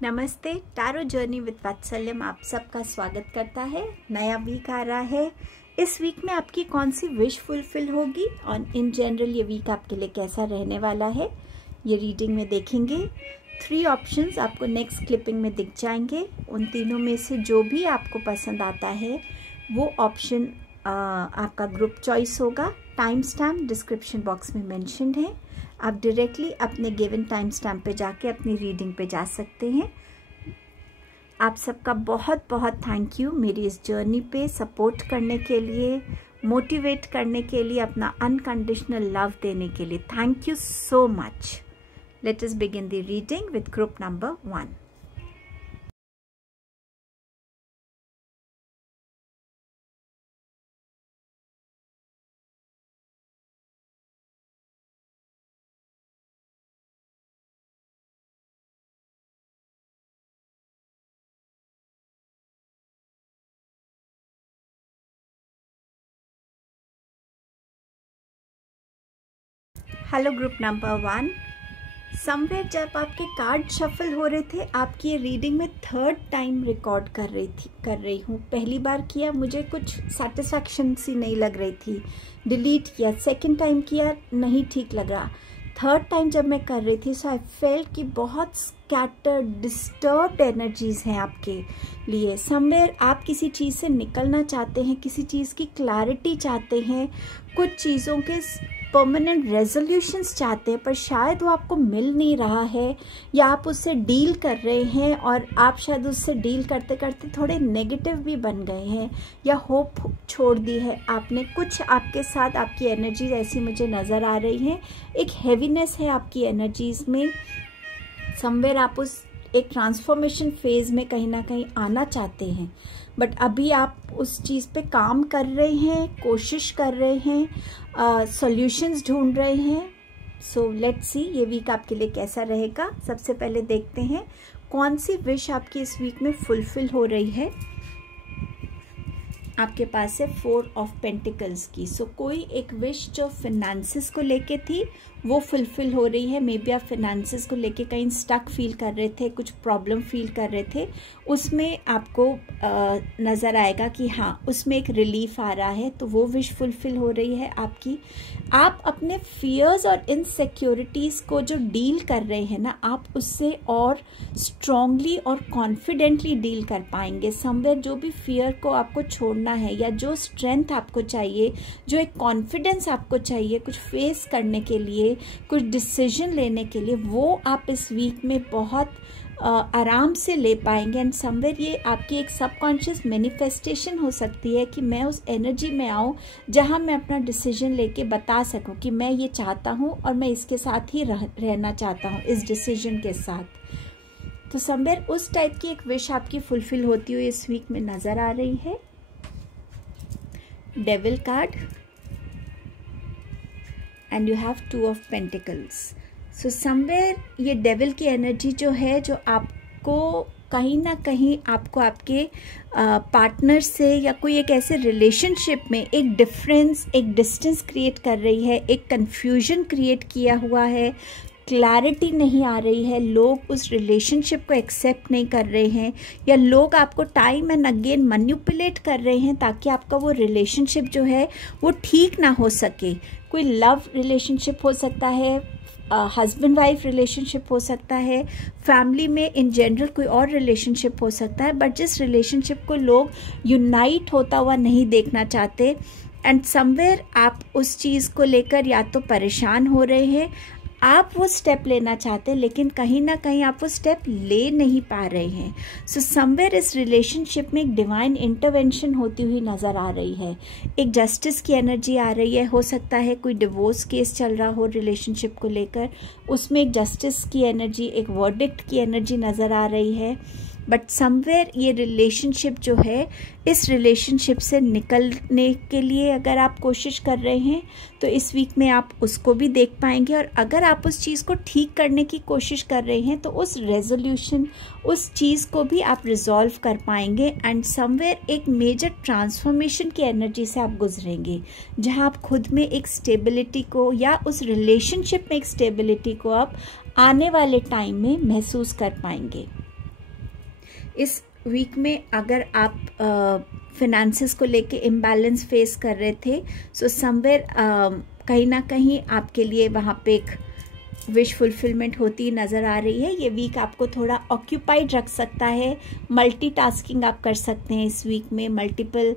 नमस्ते। Tarot journey with वात्सल्यम आप सबका स्वागत करता है। नया वीक आ रहा है। इस वीक में आपकी कौन सी विश फुलफिल होगी और इन जनरल ये वीक आपके लिए कैसा रहने वाला है, ये रीडिंग में देखेंगे। 3 ऑप्शंस आपको नेक्स्ट क्लिपिंग में दिख जाएंगे। उन तीनों में से जो भी आपको पसंद आता है वो ऑप्शन आपका ग्रुप चॉइस होगा। टाइम स्टैम्प डिस्क्रिप्शन बॉक्स में मेंशन्ड है। आप डायरेक्टली अपने गिवन टाइम स्टैम्प पे जाके अपनी रीडिंग पे जा सकते हैं। आप सबका बहुत बहुत थैंक यू मेरी इस जर्नी पे सपोर्ट करने के लिए, मोटिवेट करने के लिए, अपना अनकंडीशनल लव देने के लिए। Thank you so much. Let us begin the reading with group number 1। Hello group number 1। Somewhere जब आपके कार्ड शफल हो रहे थे, आपकी ये रीडिंग में 3rd टाइम रिकॉर्ड कर रही हूँ। पहली बार किया मुझे कुछ सेटिस्फैक्शन सी नहीं लग रही थी, डिलीट किया। 2nd टाइम किया, नहीं ठीक लग रहा। 3rd टाइम जब मैं कर रही थी सो आई फेल्ट कि बहुत स्कैटर्ड डिस्टर्ब्ड एनर्जीज हैं आपके लिए। समवेयर आप किसी चीज़ से निकलना चाहते हैं, किसी चीज़ की क्लैरिटी चाहते हैं, कुछ चीज़ों के परमानेंट रेजोल्यूशंस चाहते हैं, पर शायद वो आपको मिल नहीं रहा है, या आप उससे डील कर रहे हैं और आप शायद उससे डील करते करते थोड़े नेगेटिव भी बन गए हैं, या होप छोड़ दी है आपने। कुछ आपके साथ आपकी एनर्जीज ऐसी मुझे नज़र आ रही हैं। एक हैवीनेस है आपकी एनर्जीज में। समवेयर आप उस एक ट्रांसफॉर्मेशन फेज में कहीं ना कहीं आना चाहते हैं, बट अभी आप उस चीज़ पे काम कर रहे हैं, कोशिश कर रहे हैं, सॉल्यूशंस ढूंढ रहे हैं। सो लेट्स सी ये वीक आपके लिए कैसा रहेगा। सबसे पहले देखते हैं कौन सी विश आपकी इस वीक में फुलफिल हो रही है। आपके पास है 4 ऑफ पेंटिकल्स की। सो कोई एक विश जो फिनेंसेस को लेके थी वो फुलफिल हो रही है। मे बी आप फिनेंसेस को लेके कहीं स्टक फील कर रहे थे, कुछ प्रॉब्लम फील कर रहे थे, उसमें आपको नज़र आएगा कि हाँ उसमें एक रिलीफ आ रहा है, तो वो विश फुलफिल हो रही है आपकी। आप अपने फियर्स और इनसिक्योरिटीज़ को जो डील कर रहे हैं ना, आप उससे और स्ट्रांगली और कॉन्फिडेंटली डील कर पाएंगे। समवेयर जो भी फियर को आपको छोड़ना है, या जो स्ट्रेंथ आपको चाहिए, जो एक कॉन्फिडेंस आपको चाहिए कुछ फेस करने के लिए, कुछ डिसीजन लेने के लिए, वो आप इस वीक में बहुत आराम से ले पाएंगे। एंड समवेयर ये आपकी एक सबकॉन्शियस मैनिफेस्टेशन हो सकती है कि मैं उस एनर्जी में आऊँ जहाँ मैं अपना डिसीजन लेके बता सकूँ कि मैं ये चाहता हूँ और मैं इसके साथ ही रहना चाहता हूँ, इस डिसीजन के साथ। तो समवेयर उस टाइप की एक विश आपकी फुलफिल होती हुई इस वीक में नज़र आ रही है। Devil card and you have 2 of pentacles. So somewhere ये डेविल की एनर्जी जो है, जो आपको कहीं ना कहीं आपको आपके पार्टनर से या कोई एक ऐसे रिलेशनशिप में एक डिफरेंस, एक डिस्टेंस क्रिएट कर रही है, एक कंफ्यूजन क्रिएट किया हुआ है, क्लैरिटी नहीं आ रही है, लोग उस रिलेशनशिप को एक्सेप्ट नहीं कर रहे हैं, या लोग आपको टाइम एंड अगेन मैनिपुलेट कर रहे हैं ताकि आपका वो रिलेशनशिप जो है वो ठीक ना हो सके। कोई लव रिलेशनशिप हो सकता है, हस्बैंड वाइफ रिलेशनशिप हो सकता है, फैमिली में इन जनरल कोई और रिलेशनशिप हो सकता है, बट जिस रिलेशनशिप को लोग यूनाइट होता हुआ नहीं देखना चाहते। एंड समवेयर आप उस चीज़ को लेकर या तो परेशान हो रहे हैं, आप वो स्टेप लेना चाहते हैं, लेकिन कहीं ना कहीं आप वो स्टेप ले नहीं पा रहे हैं। सो समवेयर इस रिलेशनशिप में एक डिवाइन इंटरवेंशन होती हुई नज़र आ रही है। एक जस्टिस की एनर्जी आ रही है। हो सकता है कोई डिवोर्स केस चल रहा हो रिलेशनशिप को लेकर, उसमें एक जस्टिस की एनर्जी, एक वर्डिक्ट की एनर्जी नज़र आ रही है। बट समवेयर ये रिलेशनशिप जो है, इस रिलेशनशिप से निकलने के लिए अगर आप कोशिश कर रहे हैं तो इस वीक में आप उसको भी देख पाएंगे। और अगर आप उस चीज़ को ठीक करने की कोशिश कर रहे हैं तो उस रेजोल्यूशन, उस चीज़ को भी आप रिजॉल्व कर पाएंगे। एंड समवेयर एक मेजर ट्रांसफॉर्मेशन की एनर्जी से आप गुजरेंगे, जहां आप खुद में एक स्टेबिलिटी को, या उस रिलेशनशिप में एक स्टेबिलिटी को आप आने वाले टाइम में महसूस कर पाएंगे। इस वीक में अगर आप फिनेंसेस को लेके इम्बैलेंस फेस कर रहे थे, सो समवेयर कहीं ना कहीं आपके लिए वहाँ पे एक विश फुलफिलमेंट होती नज़र आ रही है। ये वीक आपको थोड़ा ऑक्यूपाइड रख सकता है, मल्टीटास्किंग आप कर सकते हैं इस वीक में, मल्टीपल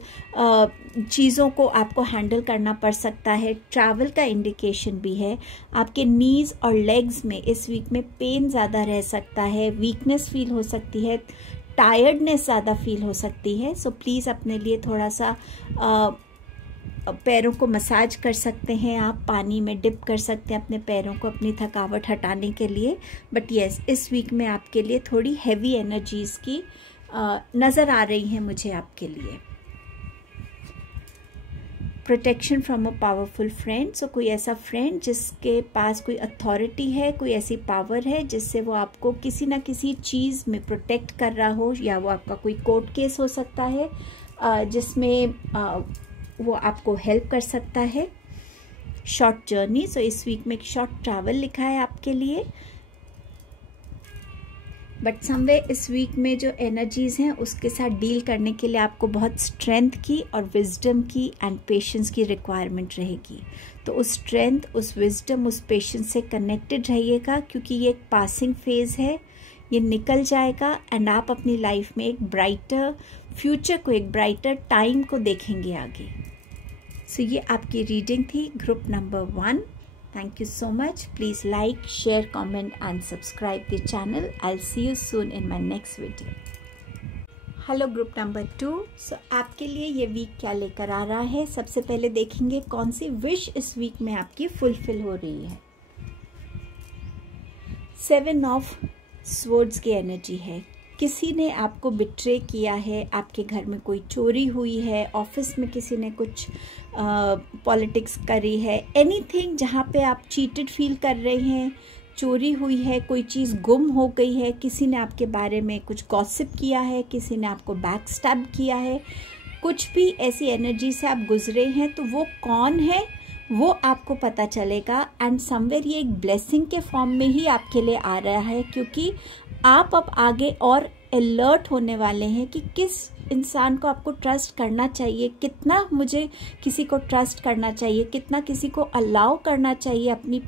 चीज़ों को आपको हैंडल करना पड़ सकता है। ट्रैवल का इंडिकेशन भी है। आपके नीज़ और लेग्स में इस वीक में पेन ज़्यादा रह सकता है, वीकनेस फील हो सकती है, टायर्डनेस ज़्यादा फील हो सकती है। सो प्लीज़ अपने लिए थोड़ा सा पैरों को मसाज कर सकते हैं, आप पानी में डिप कर सकते हैं अपने पैरों को अपनी थकावट हटाने के लिए। बट यस, इस वीक में आपके लिए थोड़ी हैवी एनर्जीज़ की नज़र आ रही हैं मुझे आपके लिए। Protection from a powerful friend. So कोई ऐसा फ्रेंड जिसके पास कोई अथॉरिटी है, कोई ऐसी पावर है जिससे वो आपको किसी ना किसी चीज़ में प्रोटेक्ट कर रहा हो, या वो आपका कोई कोर्ट केस हो सकता है जिसमें वो आपको हेल्प कर सकता है। Short journey. सो इस वीक में एक शॉर्ट ट्रैवल लिखा है आपके लिए। बट समवेयर इस वीक में जो एनर्जीज़ हैं उसके साथ डील करने के लिए आपको बहुत स्ट्रेंथ की और विजडम की एंड पेशेंस की रिक्वायरमेंट रहेगी। तो उस स्ट्रेंथ, उस विजडम, उस पेशेंस से कनेक्टेड रहिएगा, क्योंकि ये एक पासिंग फेज़ है, ये निकल जाएगा एंड आप अपनी लाइफ में एक ब्राइटर फ्यूचर को, एक ब्राइटर टाइम को देखेंगे आगे। सो ये आपकी रीडिंग थी group number 1। Thank you so much. Please like, share, comment and subscribe the channel. I'll see you soon in my next video. Hello group number 2। सो आपके लिए ये वीक क्या लेकर आ रहा है, सबसे पहले देखेंगे कौन सी विश इस वीक में आपकी फुलफिल हो रही है। 7 ऑफ स्वॉर्ड्स की एनर्जी है। किसी ने आपको बिट्रे किया है, आपके घर में कोई चोरी हुई है, ऑफिस में किसी ने कुछ पॉलिटिक्स करी है, एनीथिंग जहाँ पे आप चीटेड फील कर रहे हैं, चोरी हुई है, कोई चीज़ गुम हो गई है, किसी ने आपके बारे में कुछ गॉसिप किया है, किसी ने आपको बैक स्टैब किया है, कुछ भी ऐसी एनर्जी से आप गुजरे हैं, तो वो कौन है वो आपको पता चलेगा। एंड समवेयर ये एक ब्लेसिंग के फॉर्म में ही आपके लिए आ रहा है, क्योंकि आप अब आगे और अलर्ट होने वाले हैं कि किस इंसान को आपको ट्रस्ट करना चाहिए, कितना मुझे किसी को ट्रस्ट करना चाहिए, कितना किसी को अलाउ करना चाहिए अपनी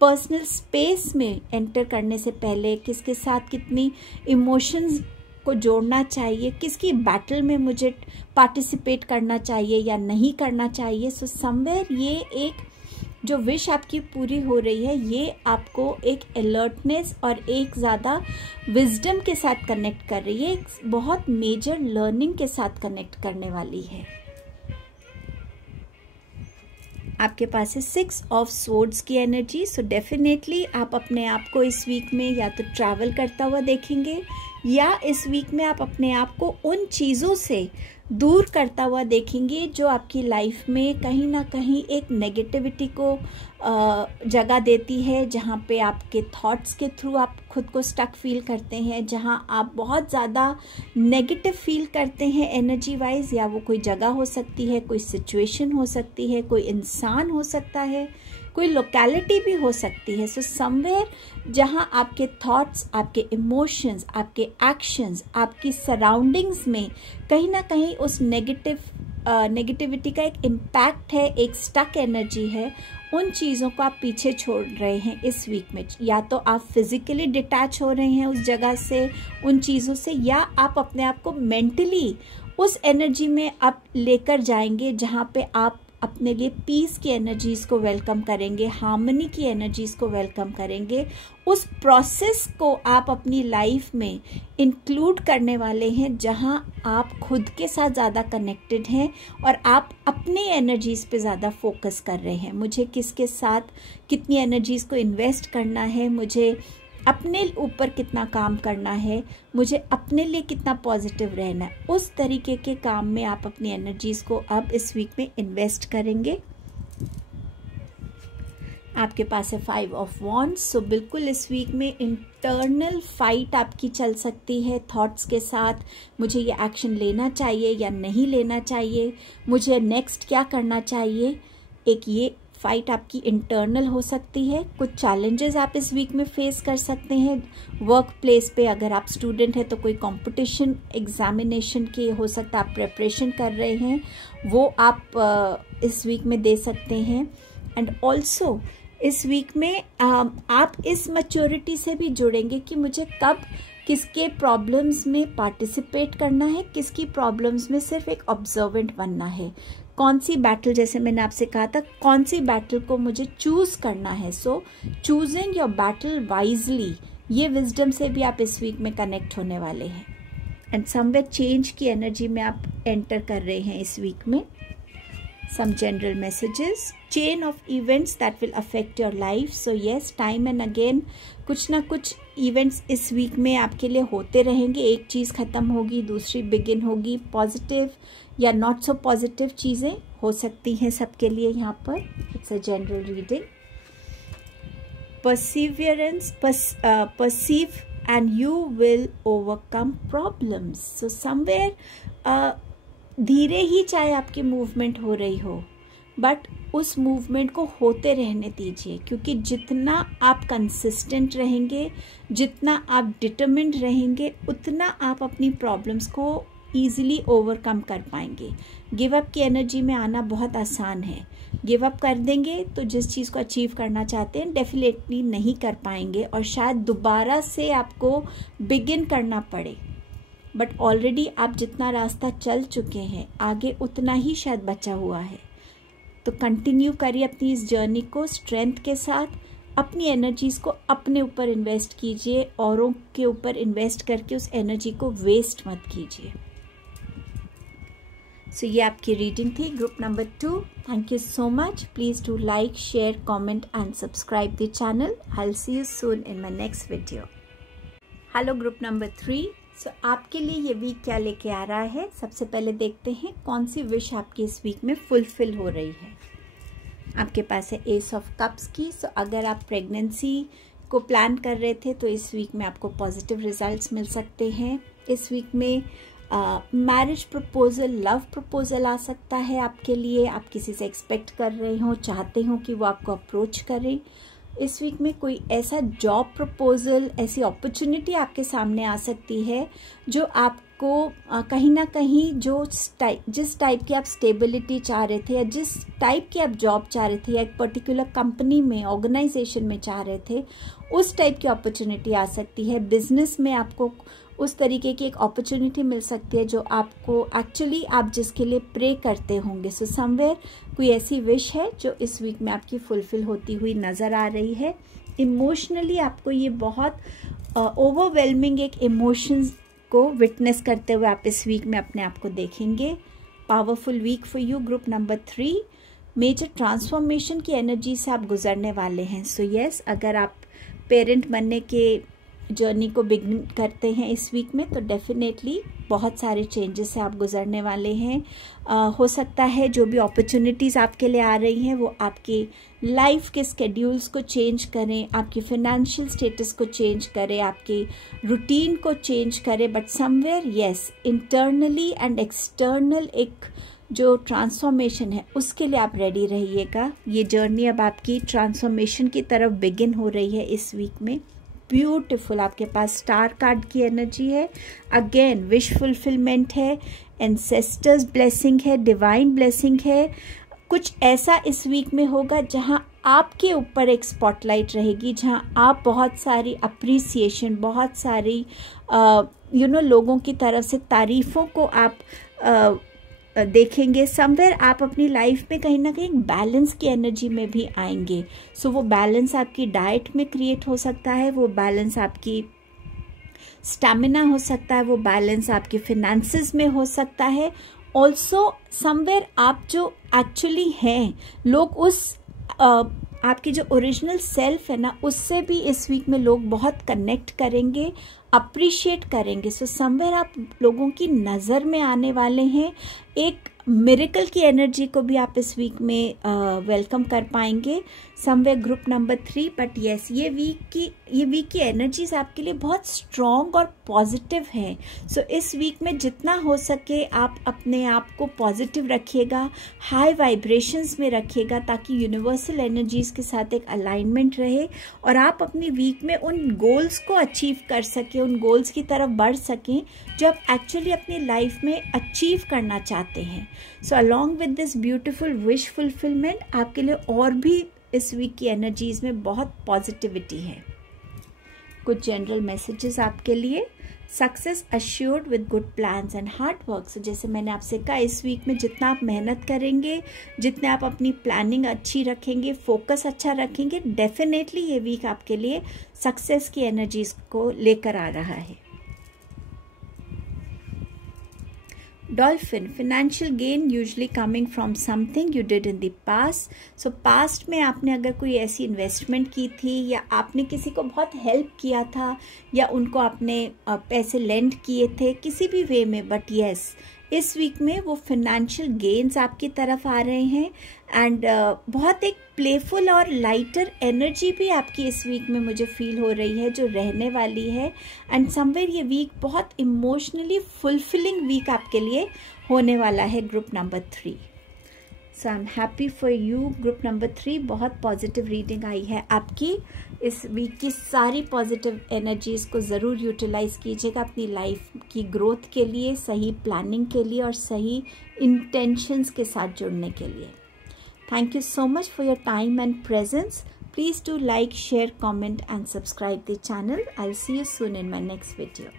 पर्सनल स्पेस में एंटर करने से पहले, किसके साथ कितनी इमोशंस को जोड़ना चाहिए, किसकी बैटल में मुझे पार्टिसिपेट करना चाहिए या नहीं करना चाहिए। सो समवेयर ये एक जो विश आपकी पूरी हो रही है, ये आपको एक अलर्टनेस और एक ज़्यादा विजडम के साथ कनेक्ट कर रही है, एक बहुत मेजर लर्निंग के साथ कनेक्ट करने वाली है। आपके पास है 6 ऑफ स्वॉर्ड्स की एनर्जी। सो डेफिनेटली आप अपने आप को इस वीक में या तो ट्रैवल करता हुआ देखेंगे, या इस वीक में आप अपने आप को उन चीज़ों से दूर करता हुआ देखेंगे जो आपकी लाइफ में कहीं ना कहीं एक नेगेटिविटी को जगह देती है, जहाँ पे आपके थॉट्स के थ्रू आप खुद को स्टक फील करते हैं, जहाँ आप बहुत ज़्यादा नेगेटिव फील करते हैं एनर्जी वाइज। या वो कोई जगह हो सकती है, कोई सिचुएशन हो सकती है, कोई इंसान हो सकता है, कोई लोकेलिटी भी हो सकती है। सो समवेयर जहाँ आपके थॉट्स, आपके इमोशंस, आपके एक्शंस, आपकी सराउंडिंग्स में कहीं ना कहीं उस नेगेटिविटी का एक इम्पैक्ट है, एक स्टक एनर्जी है, उन चीज़ों को आप पीछे छोड़ रहे हैं इस वीक में। या तो आप फिजिकली डिटैच हो रहे हैं उस जगह से, उन चीज़ों से, या आप अपने आप को मेंटली उस एनर्जी में आप लेकर जाएंगे जहाँ पे आप अपने लिए पीस की एनर्जीज़ को वेलकम करेंगे, हार्मनी की एनर्जीज़ को वेलकम करेंगे। उस प्रोसेस को आप अपनी लाइफ में इंक्लूड करने वाले हैं जहां आप खुद के साथ ज़्यादा कनेक्टेड हैं और आप अपने एनर्जीज़ पे ज़्यादा फोकस कर रहे हैं। मुझे किसके साथ कितनी एनर्जीज़ को इन्वेस्ट करना है, मुझे अपने ऊपर कितना काम करना है, मुझे अपने लिए कितना पॉजिटिव रहना है, उस तरीके के काम में आप अपनी एनर्जीज़ को अब इस वीक में इन्वेस्ट करेंगे। आपके पास है 5 ऑफ वॉन्ड्स। सो बिल्कुल इस वीक में इंटरनल फाइट आपकी चल सकती है थॉट्स के साथ। मुझे ये एक्शन लेना चाहिए या नहीं लेना चाहिए, मुझे नेक्स्ट क्या करना चाहिए, एक ये फाइट आपकी इंटरनल हो सकती है। कुछ चैलेंजेस आप इस वीक में फेस कर सकते हैं। वर्क प्लेस पे अगर आप स्टूडेंट हैं तो कोई कंपटीशन एग्जामिनेशन के हो सकता है आप प्रिपरेशन कर रहे हैं, वो आप इस वीक में दे सकते हैं। एंड ऑल्सो इस वीक में आप इस मैच्योरिटी से भी जुड़ेंगे कि मुझे कब किसके प्रॉब्लम्स में पार्टिसिपेट करना है, किसकी प्रॉब्लम्स में सिर्फ एक ऑब्जर्वेंट बनना है, कौन सी बैटल, जैसे मैंने आपसे कहा था, कौन सी बैटल को मुझे चूज करना है। So choosing your battle wisely, ये विजडम से भी आप इस वीक में कनेक्ट होने वाले हैं। एंड समवेयर चेंज की एनर्जी में आप एंटर कर रहे हैं इस वीक में। Some general messages, chain of events that will affect your life. So yes, time and again कुछ ना कुछ events इस week में आपके लिए होते रहेंगे। एक चीज़ ख़त्म होगी, दूसरी begin होगी। पॉजिटिव या नॉट सो पॉजिटिव चीज़ें हो सकती हैं सबके लिए यहाँ पर। It's a general reading. perseverance, perceive and you will overcome problems. So somewhere धीरे ही चाहे आपकी मूवमेंट हो रही हो, बट उस मूवमेंट को होते रहने दीजिए, क्योंकि जितना आप कंसिस्टेंट रहेंगे, जितना आप डिटरमिन्ड रहेंगे, उतना आप अपनी प्रॉब्लम्स को ईजिली ओवरकम कर पाएंगे। गिव अप की एनर्जी में आना बहुत आसान है। गिव अप कर देंगे तो जिस चीज़ को अचीव करना चाहते हैं डेफिनेटली नहीं कर पाएंगे और शायद दोबारा से आपको बिगिन करना पड़े। बट ऑलरेडी आप जितना रास्ता चल चुके हैं, आगे उतना ही शायद बचा हुआ है। तो कंटिन्यू करिए अपनी इस जर्नी को स्ट्रेंथ के साथ। अपनी एनर्जीज को अपने ऊपर इन्वेस्ट कीजिए, औरों के ऊपर इन्वेस्ट करके उस एनर्जी को वेस्ट मत कीजिए। सो ये आपकी रीडिंग थी group number 2। Thank you so much. Please do like, share, comment and subscribe the channel. I will see you soon in my next video. Hello group number 3। सो आपके लिए ये वीक क्या लेके आ रहा है, सबसे पहले देखते हैं कौन सी विश आपकी इस वीक में फुलफिल हो रही है। आपके पास है एस ऑफ कप्स की। सो अगर आप प्रेगनेंसी को प्लान कर रहे थे तो इस वीक में आपको पॉजिटिव रिजल्ट्स मिल सकते हैं। इस वीक में मैरिज प्रपोजल, लव प्रपोजल आ सकता है आपके लिए। आप किसी से एक्सपेक्ट कर रहे हो, चाहते हो कि वो आपको अप्रोच करें। इस वीक में कोई ऐसा जॉब प्रपोजल, ऐसी अपॉर्चुनिटी आपके सामने आ सकती है जो आपको कहीं ना कहीं जिस टाइप की आप स्टेबिलिटी चाह रहे थे या जिस टाइप की आप जॉब चाह रहे थे या एक पर्टिकुलर कंपनी में, ऑर्गेनाइजेशन में चाह रहे थे, उस टाइप की अपॉर्चुनिटी आ सकती है। बिजनेस में आपको उस तरीके की एक अपॉर्चुनिटी मिल सकती है जो आपको एक्चुअली आप जिसके लिए प्रे करते होंगे। सो समवेयर कोई ऐसी विश है जो इस वीक में आपकी फुलफिल होती हुई नज़र आ रही है। इमोशनली आपको ये बहुत ओवरवेलमिंग एक इमोशंस को विटनेस करते हुए आप इस वीक में अपने आप को देखेंगे। Powerful week for you group number 3। Major transformation की एनर्जी से आप गुजरने वाले हैं। सो यस, अगर आप पेरेंट बनने के जर्नी को बिगिन करते हैं इस वीक में तो डेफिनेटली बहुत सारे चेंजेस से आप गुजरने वाले हैं। हो सकता है जो भी अपॉर्चुनिटीज़ आपके लिए आ रही हैं वो आपके लाइफ के स्केड्यूल्स को चेंज करें, आपकी फाइनेंशियल स्टेटस को चेंज करें, आपके रूटीन को चेंज करें। But somewhere yes, internally and external एक जो ट्रांसफॉर्मेशन है उसके लिए आप रेडी रहिएगा। ये जर्नी अब आपकी ट्रांसफॉर्मेशन की तरफ बिगिन हो रही है इस वीक में। ब्यूटिफुल, आपके पास स्टार कार्ड की एनर्जी है। अगेन विश फुलफिलमेंट है, एंसेस्टर्स ब्लेसिंग है, डिवाइन ब्लेसिंग है। कुछ ऐसा इस वीक में होगा जहां आपके ऊपर एक स्पॉटलाइट रहेगी, जहां आप बहुत सारी अप्रिसिएशन, बहुत सारी लोगों की तरफ से तारीफ़ों को आप देखेंगे। समवेयर आप अपनी लाइफ में कहीं ना कहीं बैलेंस की एनर्जी में भी आएंगे। सो वो बैलेंस आपकी डाइट में क्रिएट हो सकता है, वो बैलेंस आपकी स्टैमिना हो सकता है, वो बैलेंस आपके फिनेंसेस में हो सकता है। ऑल्सो समवेयर आप जो एक्चुअली हैं, लोग उस आपकी जो ओरिजिनल सेल्फ है ना, उससे भी इस वीक में लोग बहुत कनेक्ट करेंगे, अप्रिशिएट करेंगे। सो समवेयर आप लोगों की नज़र में आने वाले हैं। एक मिरेकल की एनर्जी को भी आप इस वीक में वेलकम कर पाएंगे somewhere group number 3। But yes, ये वीक की एनर्जीज आपके लिए बहुत स्ट्रॉन्ग और पॉजिटिव हैं। सो इस वीक में जितना हो सके आप अपने आप को पॉजिटिव रखिएगा, हाई वाइब्रेशंस में रखिएगा, ताकि यूनिवर्सल एनर्जीज के साथ एक अलाइनमेंट रहे और आप अपनी वीक में उन गोल्स को अचीव कर सकें, उन गोल्स की तरफ बढ़ सकें जो आप एक्चुअली अपनी लाइफ में अचीव करना चाहते हैं। So along with this beautiful wish fulfilment आपके लिए और भी इस वीक की एनर्जीज में बहुत पॉजिटिविटी है। कुछ जनरल मैसेजेस आपके लिए। Success assured with good plans and hard work. So जैसे मैंने आपसे कहा, इस वीक में जितना आप मेहनत करेंगे, जितने आप अपनी प्लानिंग अच्छी रखेंगे, फोकस अच्छा रखेंगे, डेफिनेटली ये वीक आपके लिए सक्सेस की एनर्जीज को लेकर आ रहा है। Dolphin, financial gain usually coming from something you did in the past. So past में आपने अगर कोई ऐसी इन्वेस्टमेंट की थी या आपने किसी को बहुत हेल्प किया था या उनको आपने पैसे लेंड किए थे किसी भी वे में, बट यस इस वीक में वो फाइनेंशियल गेन्स आपकी तरफ आ रहे हैं एंड बहुत एक प्लेफुल और लाइटर एनर्जी भी आपकी इस वीक में मुझे फील हो रही है जो रहने वाली है। एंड समवेयर ये वीक बहुत इमोशनली फुलफिलिंग वीक आपके लिए होने वाला है group number 3। So I am happy for you group number 3। बहुत पॉजिटिव रीडिंग आई है आपकी। इस वीक की सारी पॉजिटिव एनर्जीज़ को ज़रूर यूटिलाइज़ कीजिएगा अपनी लाइफ की ग्रोथ के लिए, सही प्लानिंग के लिए और सही इंटेंशंस के साथ जुड़ने के लिए। Thank you so much for your time and presence. Please do like, share, comment and subscribe the channel. I'll see you soon in my next video.